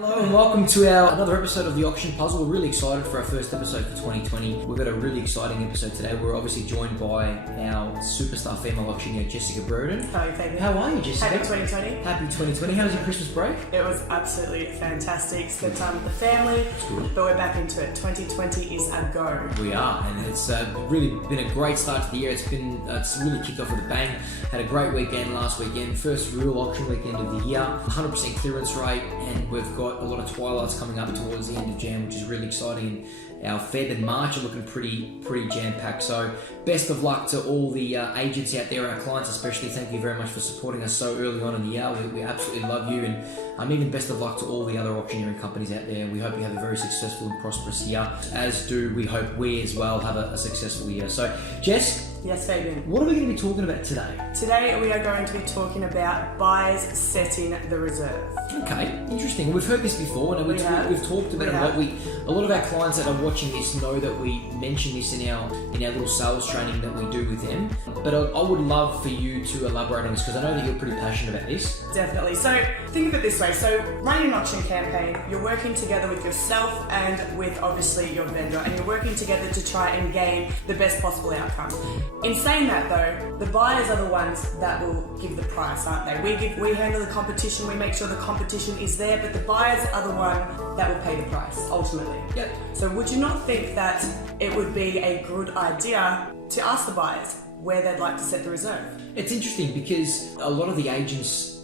Hello and welcome to another episode of The Auction Puzzle. We're really excited for our first episode for 2020. We've got a really exciting episode today. We're obviously joined by our superstar female auctioneer, Jessica Broden. Hello, Fabian. How are you, Jessica? Happy 2020. Happy 2020. How was your Christmas break? It was absolutely fantastic. Spent time with the family, but we're back into it. 2020 is a go. We are, and it's really been a great start to the year. It's really kicked off with a bang. Had a great weekend last weekend. First real auction weekend of the year. 100% clearance rate, and we've got a lot of twilights coming up towards the end of Jan, which is really exciting. And our Feb and March are looking pretty jam-packed. So best of luck to all the agents out there, our clients especially. Thank you very much for supporting us so early on in the year. We absolutely love you, and even best of luck to all the other auctioneering companies out there. We hope you have a very successful and prosperous year, as do we hope we as well have a successful year. So Jess, Yes, Fabian. what are we going to be talking about today? Today we are going to be talking about buyers setting the reserve. Okay, interesting. We've heard this before, and we've talked about it a lot. A lot of our clients that are watching this know that we mention this in our little sales training that we do with them. But I would love for you to elaborate on this, because I know that you're pretty passionate about this. Definitely. So think of it this way. So running an auction campaign, you're working together with yourself and with obviously your vendor, and you're working together to try and gain the best possible outcome. In saying that though, the buyers are the ones that will give the price, aren't they? We handle the competition, we make sure the competition is there, but the buyers are the one that will pay the price, ultimately. Yep. So would you not think that it would be a good idea to ask the buyers where they'd like to set the reserve? It's interesting because a lot of the agents,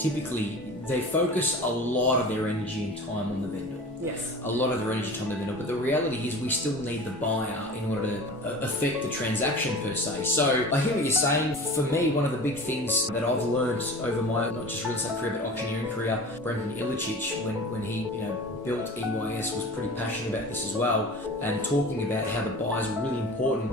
typically they focus a lot of their energy and time on the vendor. Yes. A lot of their energy time on the vendor, but the reality is we still need the buyer in order to affect the transaction per se. So I hear what you're saying. For me, one of the big things that I've learned over my not just real estate career but auctioneering career, Brendan Ilicic, when he built EYS, was pretty passionate about this as well, and talking about how the buyers are really important.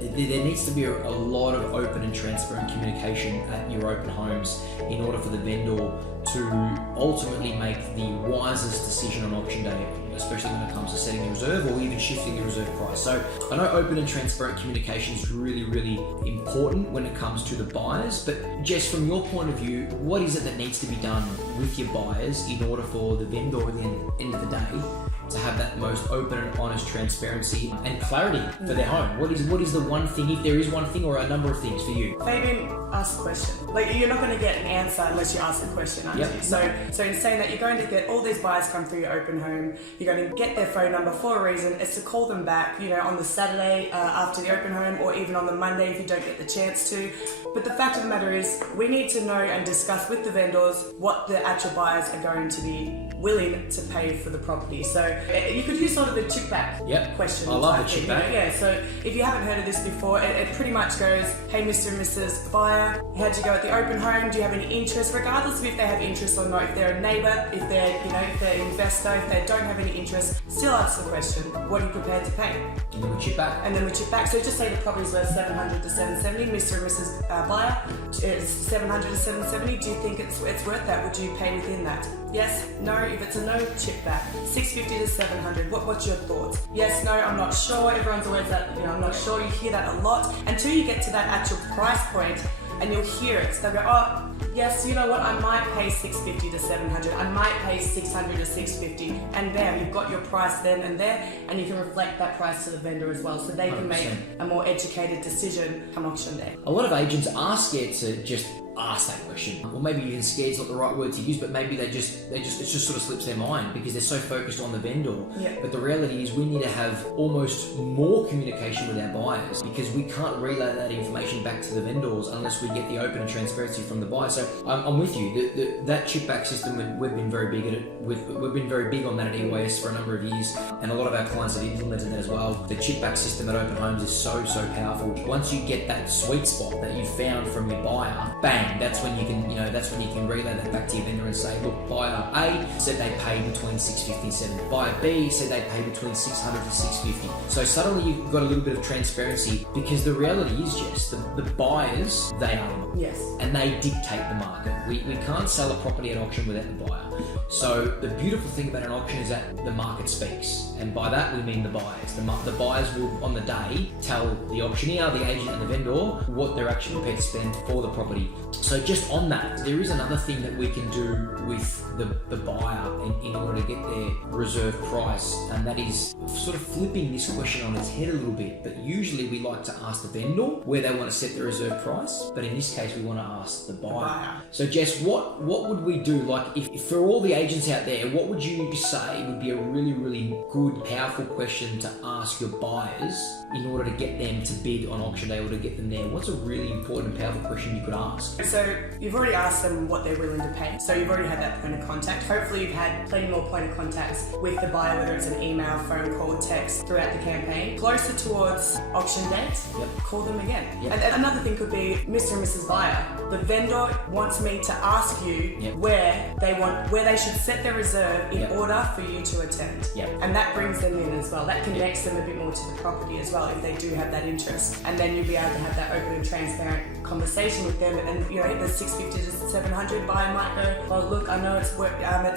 There needs to be a lot of open and transparent communication at your open homes in order for the vendor to ultimately make the wisest decision on auction day, especially when it comes to setting the reserve or even shifting the reserve price. So I know open and transparent communication is really, really important when it comes to the buyers, but Jess, from your point of view, what is it that needs to be done with your buyers in order for the vendor at the end of the day to have that most open and honest transparency and clarity for their home? What is the one thing, if there is one thing or a number of things for you? Fabian, ask the question. You're not going to get an answer unless you ask the question, aren't you? So in saying that, you're going to get all these buyers come through your open home, you're going to get their phone number for a reason. It's to call them back, on the Saturday after the open home, or even on the Monday if you don't get the chance to. But the fact of the matter is, we need to know and discuss with the vendors what the actual buyers are going to be willing to pay for the property. So you could use sort of the chip back question. I love the chip back. Yeah, so if you haven't heard of this before, it pretty much goes, hey Mr. and Mrs. Buyer, how'd you go at the open home? Do you have any interest? Regardless of if they have interest or not, if they're a neighbour, if they're an investor, if they don't have any interest, still ask the question, what are you prepared to pay? And then we chip back. So just say the property's worth 700 to 770, Mr. and Mrs. Buyer, it's 700 to 770. Do you think it's worth that? Would you pay within that? Yes, no. If it's a no, chip back. 650 to 700. What's your thoughts? Yes, no, I'm not sure. Everyone's always that, I'm not sure. You hear that a lot until you get to that actual price point, and you'll hear it. So they'll go, oh, yes, you know what, I might pay 650 to 700, I might pay 600 to 650, and bam, you've got your price then and there, and you can reflect that price to the vendor as well, so they can 100%. make a more educated decision come auction day. A lot of agents are scared to just ask that question, or maybe even scared is not the right word to use, but maybe it just sort of slips their mind because they're so focused on the vendor. Yeah. But the reality is we need to have almost more communication with our buyers, because we can't relay that information back to the vendors unless we get the open and transparency from the buyer. So I'm with you. That chip back system, we've been very big at it. We've been very big on that at EYS for a number of years, and a lot of our clients have implemented that as well. The chip back system at open homes is so powerful. Once you get that sweet spot that you found from your buyer, bang, that's when you can relay that back to your vendor and say, look, buyer A said they pay between 650 and 700. Buyer B said they pay between 600 to 650. So suddenly you've got a little bit of transparency, because the reality is, Jess, the buyers, they are the market. Yes. And they dictate the market. We can't sell a property at auction without the buyer. So the beautiful thing about an auction is that the market speaks, and by that we mean the buyers. The buyers will, on the day, tell the auctioneer, the agent and the vendor what they're actually prepared to spend for the property. So just on that, there is another thing that we can do with the buyer in order to get their reserve price, and that is sort of flipping this question on its head a little bit. But usually we like to ask the vendor where they want to set the reserve price, but in this case we want to ask the buyer. So Jess, what would we do? Like, if for all the agents out there, what would you say would be a really, really good, powerful question to ask your buyers in order to get them to bid on auction day or to get them there? What's a really important and powerful question you could ask? So you've already asked them what they're willing to pay. So you've already had that point of contact. Hopefully you've had plenty more point of contacts with the buyer, whether it's an email, phone call, text, throughout the campaign. Closer towards auction date, call them again. And another thing could be, Mr. and Mrs. Buyer, the vendor wants me to ask you where they should set their reserve in order for you to attend. And that brings them in as well. That connects them a bit more to the property as well, if they do have that interest. And then you'll be able to have that open and transparent conversation with them. And you know, the 650 to 700 buyer might go, well, look, I know it's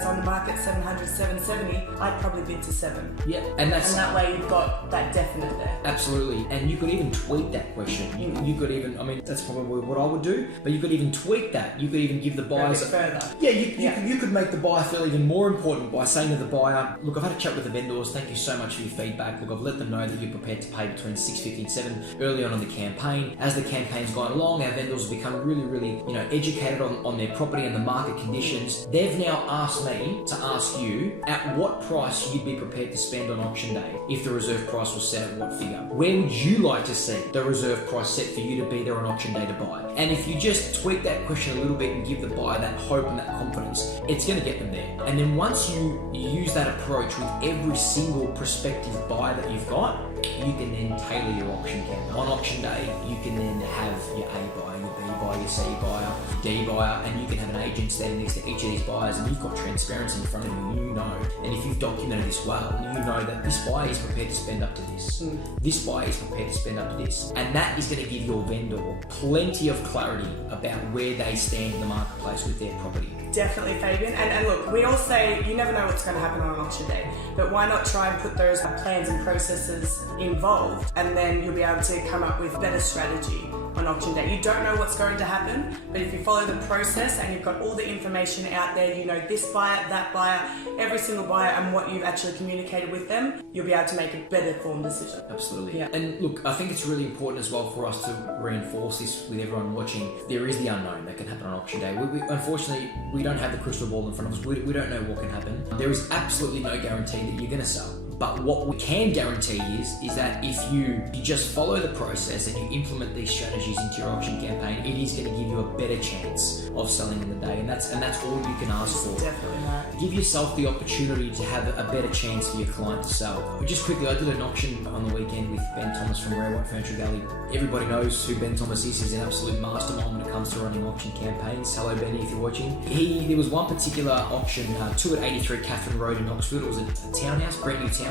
on the market 700, 770. I'd probably bid to 7. And that way you've got that definite there. Absolutely. And you could even tweak that question. You could even, I mean, that's probably what I would do, but you could even tweak that. You could even give the buyers further. You could make the buyer feel even more important by saying to the buyer, look, I've had a chat with the vendors. Thank you so much for your feedback. Look, I've let them know that you're prepared to pay between 650 and 7 early on in the campaign. As the campaign's gone along, our vendors have become really, really, educated on their property and the market conditions. They've now asked me to ask you at what price you'd be prepared to spend on auction day if the reserve price was set at what figure. Where would you like to see the reserve price set for you to be there on auction day to buy? And if you just tweak that question a little bit and give the buyer that hope and that confidence, it's going to get them there. And then once you use that approach with every single prospective buyer that you've got, you can then tailor your auction campaign. On auction day, you can then have your A buyer, your B buyer, your C buyer, your D buyer, and you can have an agent standing next to each of these buyers, and you've got transparency in front of you. You know, and if you've documented this well, you know that this buyer is prepared to spend up to this. This buyer is prepared to spend up to this. And that is going to give your vendor plenty of clarity about where they stand in the marketplace with their property. Definitely, Fabian. And look, we all say you never know what's going to happen on an auction day, but why not try and put those plans and processes involved, and then you'll be able to come up with better strategy on auction day. You don't know what's going to happen, but if you follow the process and you've got all the information out there, you know this buyer, that buyer, every single buyer, and what you've actually communicated with them, you'll be able to make a better informed decision. Absolutely. And look, I think it's really important as well for us to reinforce this with everyone watching. There is the unknown that can happen on auction day. Unfortunately, we don't have the crystal ball in front of us. We don't know what can happen. There is absolutely no guarantee that you're going to sell. But what we can guarantee is that if you just follow the process and you implement these strategies into your auction campaign, it is going to give you a better chance of selling in the day, and that's all you can ask for. Definitely right. Give yourself the opportunity to have a better chance for your client to sell. Just quickly, I did an auction on the weekend with Ben Thomas from Rare White Furniture Valley. Everybody knows who Ben Thomas is. He's an absolute mastermind when it comes to running auction campaigns. Hello, Benny, if you're watching. There was one particular auction, 2 at 83 Catherine Road in Oxford. It was a townhouse, brand new townhouse.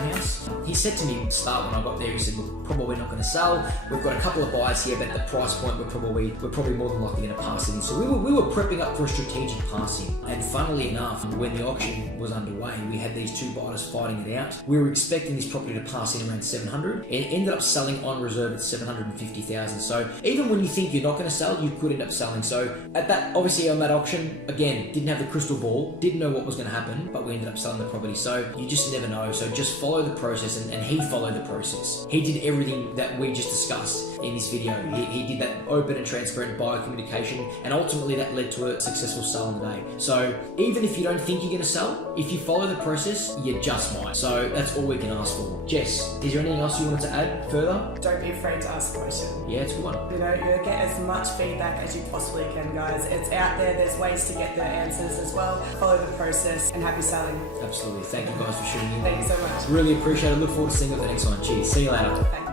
He said to me at the start when I got there, he said, look, probably not going to sell. We've got a couple of buyers here, but at the price point, we're probably more than likely going to pass it in. So we were prepping up for a strategic passing. And funnily enough, when the auction was underway, we had these two buyers fighting it out. We were expecting this property to pass in around 700. It ended up selling on reserve at 750,000. So even when you think you're not going to sell, you could end up selling. So at that, obviously on that auction, again, didn't have the crystal ball, didn't know what was going to happen, but we ended up selling the property. So you just never know. So just follow the process, and he followed the process. He did everything that we just discussed in this video. He did that open and transparent buyer communication, and ultimately that led to a successful sale in the day. So even if you don't think you're going to sell, if you follow the process, you just might. So that's all we can ask for. Jess, is there anything else you wanted to add further? Don't be afraid to ask a question. Yeah, it's a good one. You get as much feedback as you possibly can, guys. It's out there. There's ways to get the answers as well. Follow the process, and happy selling. Absolutely. Thank you guys for tuning in. Thank you so much. Really appreciate it. Look forward to seeing you at the next one. Cheers. See you later. Thanks.